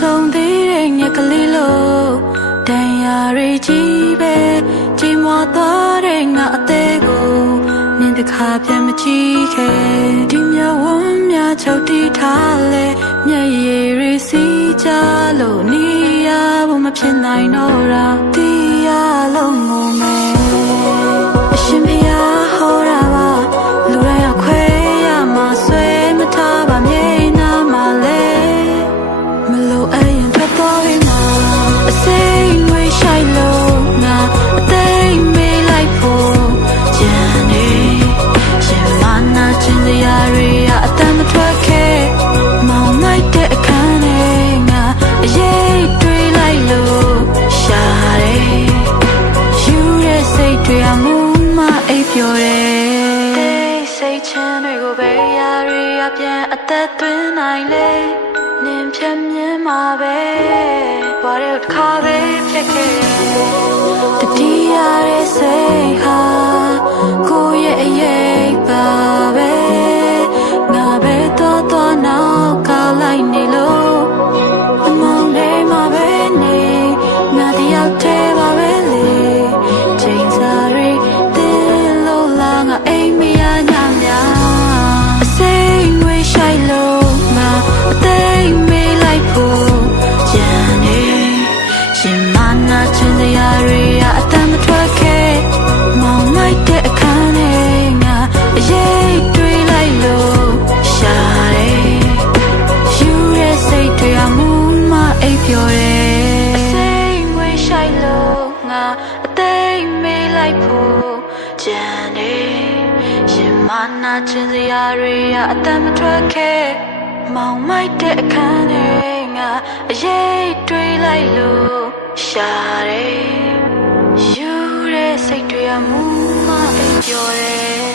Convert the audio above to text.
ဆုံးသေးတဲ့ညကလေးလို့တန်ရာရီကြီးပဲကြီးမွားသွားတဲ့ငါအသေးကိုနင်တခါပြန်မကြည့်ခဲ့ဒီမြဝန်းများချုပ်တီးထားလဲမျက်ရည်ရီစီးကြလို့နေရဖို့မဖြစ်နိုင်တော့တာတီးရလို့ငုံမယ် တဲ့စိတ်တွေအမှုမအိပ်ပျော်တယ်စိတ်ချမ်းတွေကိုပဲရာတွေအပြန်အသက်သွင်းနိုင်လေနင်ဖြတ်မြင်မှာပဲဘာလို့တစ်ခါပဲဖြစ်ခဲ့ အသိမေးလိုက်ဖို့ကြံနေရှင်မနာချင်စရာတွေကအတမ်းမထွက်ခဲ့မောင်မိုက်တဲ့အခန်းထဲငါအရေးတွေးလိုက်လို့ရှာတယ်ယူတဲ့စိတ်တွေအမှုမအိပ်ပျော်တယ်